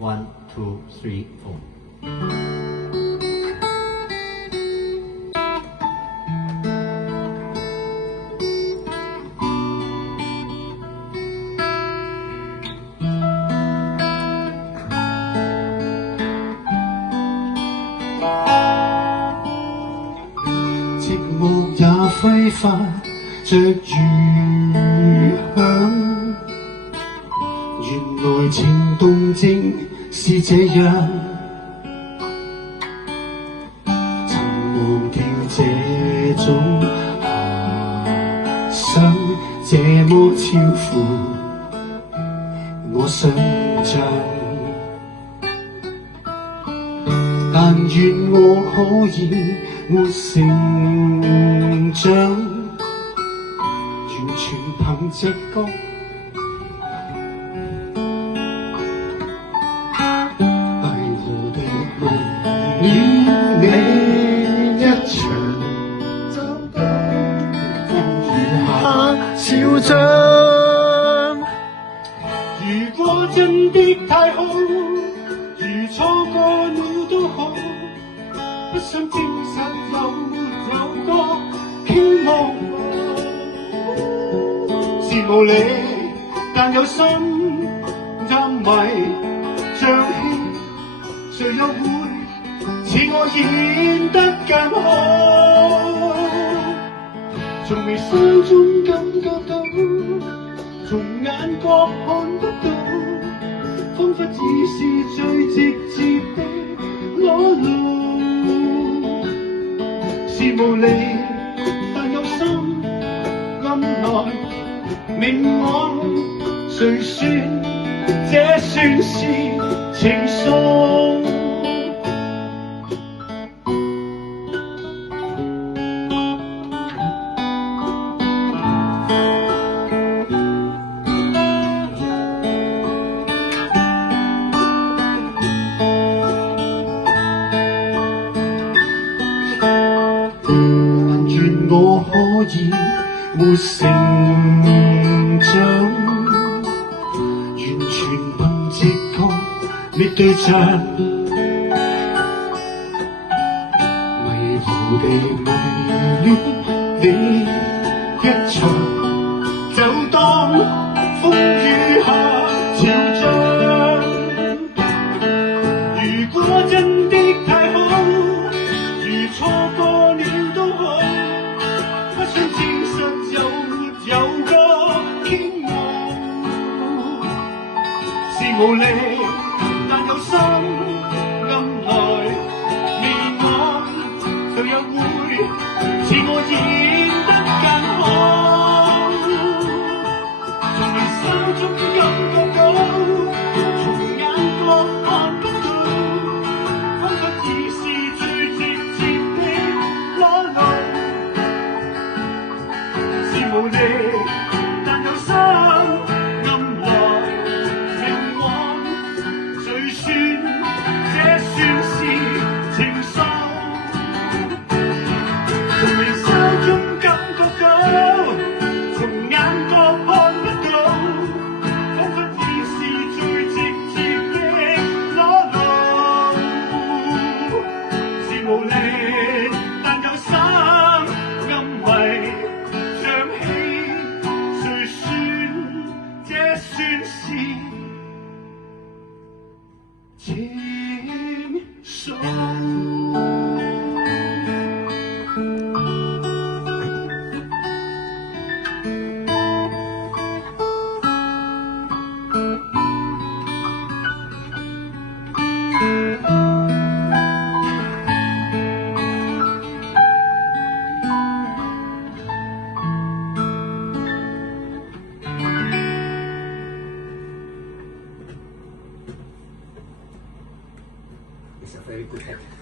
1, 2, 3, 4。寂寞也揮發着餘香，原來情動靜是這樣，曾忘掉這種遐想，這麼超乎我想象。但願我可以沒成長，完全憑直覺。迷糊地迷戀你一場，餘下小章。如果真的太好，如錯過了都好，不想證實有沒有個傾慕。是無理，但有心陰迷像戲，誰又會似我演得更好？從微笑中感覺到，從眼角看不到，彷彿只是最直接的裸露。是無理，但有心暗來明我，誰說這算是情愫？我可以沒成長，完全憑直覺面對着，迷糊地迷戀你一場，就當風雨下潮漲。如果真的太好，如錯過了都好，不想證實有沒有個傾慕。是無理，但有心暗來面我，誰又會似我演得更好？從微笑中感覺到，從眼角看不到，彷彿已是最直接的裸露。是無理，但有心暗來明往，誰說這算是情愫？從微笑中感覺到，從眼角看不到，彷彿已是最直接的裸露。是無理，但有心暗為像戲，誰說這算是情愫？It's a very good act.